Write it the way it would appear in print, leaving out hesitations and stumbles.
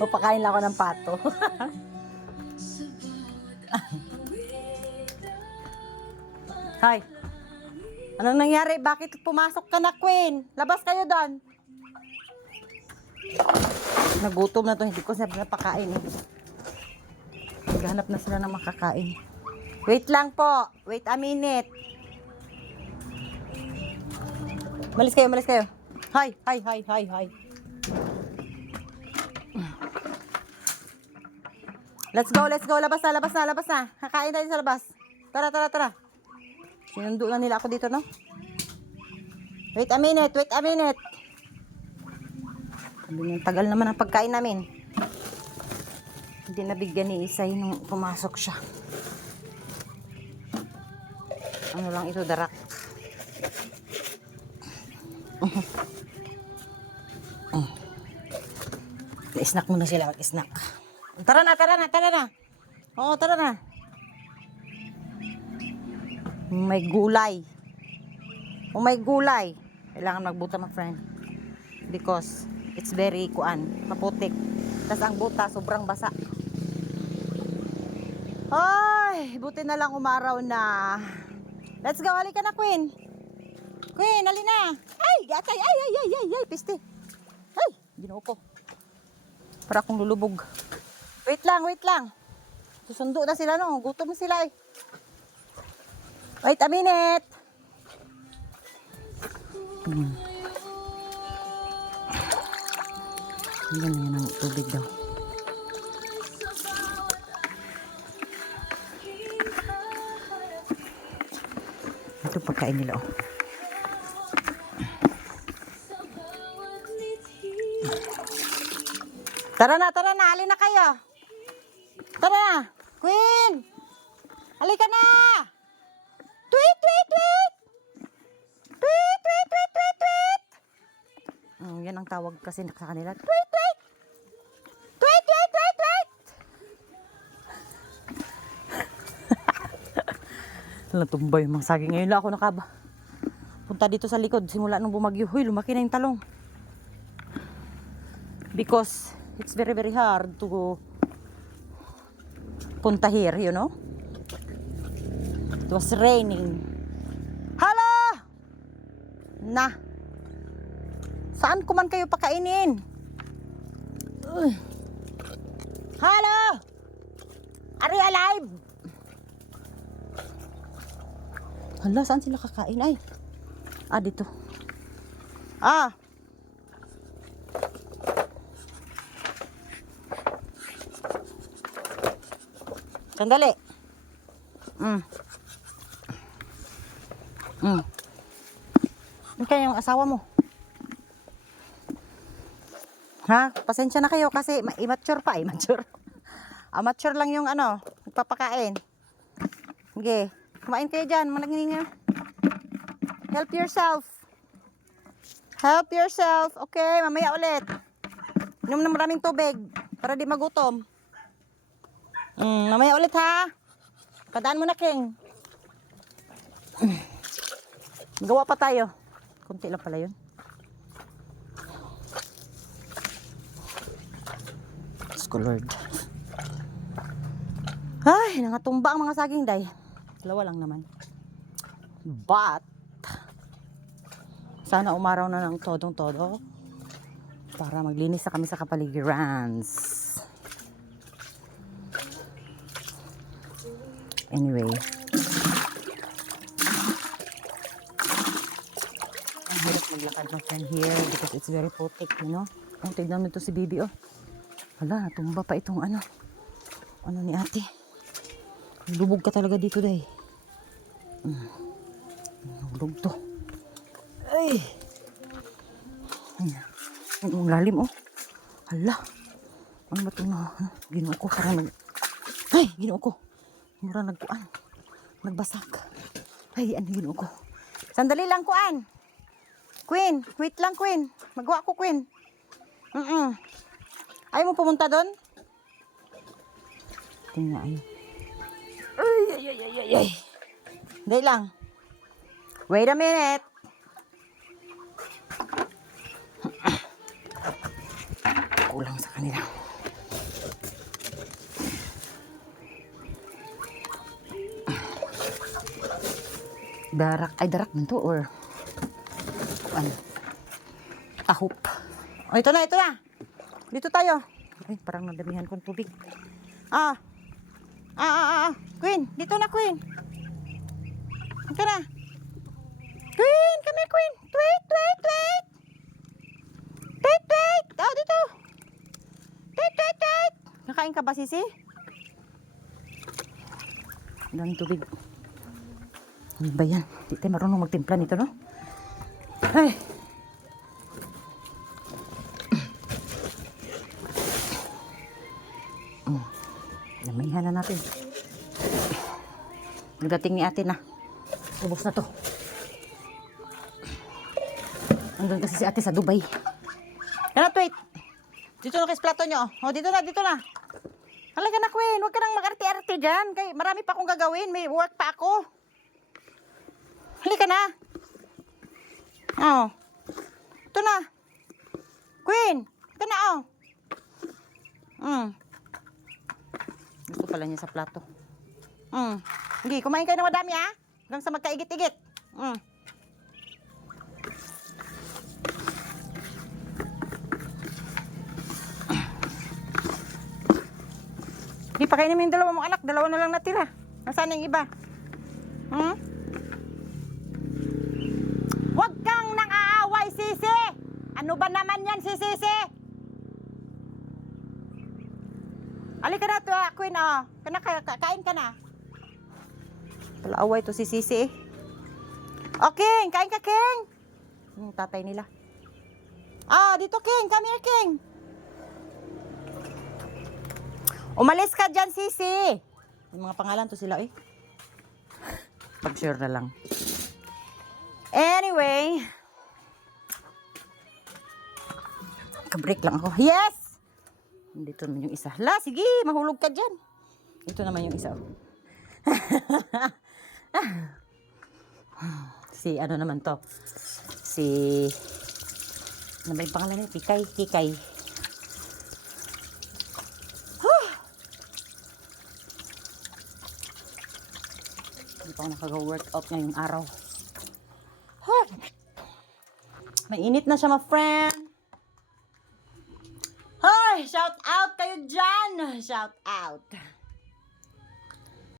Papakain lang ako ng pato. Hay. Anong nangyari? Bakit pumasok ka na, Queen? Labas kayo doon. Nagutom na to. Hindi ko sila napakain. Naghanap na sila ng makakain. Wait lang po. Wait a minute. Malis kayo, malis kayo. Hi, hi, hi, hi, hi. Let's go, let's go. Labas na, labas na, labas na. Kakain tayo sa labas. Tara, tara, tara. Sinundo na nila ako dito, no? Wait a minute, wait a minute. Tagal naman ang pagkain namin. Hindi nabigyan ni Isay nung pumasok siya. Ano lang ito, darak. Snack muna sila, mag-snack. Tara na, tara na, tara na. Oo, tara na. May gulay. Oh, may gulay. Kailangan magbuta, my friend. Because it's very maputik. Tapos ang buta, sobrang basa. Ay, buti na lang umaraw na. Let's go, halika na, Queen. Queen, halina. Ay, gatay, ay, piste. Ay, ginoo ko. Para akong lulubog. Wait lang, wait lang. Susundo na sila, no? Gutom na sila, eh. Wait a minute. Yan na yan ang tubig daw. Ito pagkain nila, oh. Tara na, halin na kayo. Tara na, Queen. Halika na. Tweet, tweet, tweet. Tweet, tweet, tweet, tweet, tweet. Yan ang tawag kasi sa kanila. Tweet, tweet. Tweet, tweet, tweet, tweet. Natumbay yung mga saging. Ngayon lang ako punta dito sa likod. Simula nung bumagyo. Huy, lumaki na yung talong. Because it's very, very hard to punta here, you know. It was raining. Hala! Na. Saan ko man kayo pakainin? Hello! Are you alive? Hala, saan sila kakain? Ay. Dito. Sandali. Ano kaya yung asawa mo? Ha? Pasensya na kayo kasi immature pa. Immature. Amateur lang yung nagpapakain. Sige. Kumain kayo dyan. Managninga. Help yourself. Help yourself. Okay, mamaya ulit. Inom na maraming tubig para di magutom. Mamaya ulit, ha? Padaan mo na, King. Gawa pa tayo. Kunti lang pala yun. Diyos ko, Lord. Ay, nangatumba ang mga saging, day. Dalawa lang naman. But, sana umaraw na ng todong-todo para maglinis na kami sa kapaligiran. Anyway. Ang hirap maglakad na friend here because it's very putik, you know. Tignan mo ito si Bibi, oh. Hala, natumba pa itong ano ni ate. Lubog ka talaga dito, day. Lubog to. Ay! Ang lalim, oh. Hala. Ano ba ito na? Ginoo ko, parang ay, ginoo ko. Mura nagbasak. Ay, ano ginoo ko. Sandali lang, kuan. Queen, wait lang, Queen. Magawa ko, Queen. Ayaw mo pumunta doon? Tingnan, ay. Dahil lang. Wait a minute. Hindi na. Darak man to or ano? Ahop. Oh, ito na. Dito tayo. Ay, parang nadamihan kong tubig. Queen, dito na, Queen. Ito na. Queen, come here, Queen. Wait. Oh, dito. Wait. Nakain ka ba, Sisi? Daming tubig. Ano ba yan? Di tayo marunong magtimpla nito, no? Ay. Namayihan na natin. Nagdating ni ate na. Ubos na to. Andun kasi si ate sa Dubai. Cannot wait. Dito na kayo sa plato nyo. O, dito na. Halika na, Queen. Huwag ka nang mag-arte-arte dyan. Kay, marami pa akong gagawin. May work pa ako. Halika na. Ito na. Queen. Ito na, Gusto pala niya sa plato. Hindi, kumain kayo ng madami, ha? Hanggang sa magkaigit-igit. Hindi, pakainin mo yung dalawa mong anak. Dalawa na lang natira. Nasaan yung iba? Huwag kang nang-aaway, Sisi! Ano ba naman yan, si Sisi? Halika na to, Queen, kain ka na. Palaaway to si Sisi, eh. Okay, kain ka, King. Yung tatay nila. Dito, King. Come here, King. Umalis ka dyan, Sisi. Yung mga pangalan to sila, eh. Pag-share na lang. Anyway. Ka-break lang ako. Yes! Dito naman yung isa. Sige, mahulog ka dyan. Ito naman yung isa. Si ano naman to? Ano ba yung pangalan niya? Kikay. Hindi pa ako nakag-workout ngayong araw. Mainit na siya, my friend. Shout out kayo dyan! Shout out!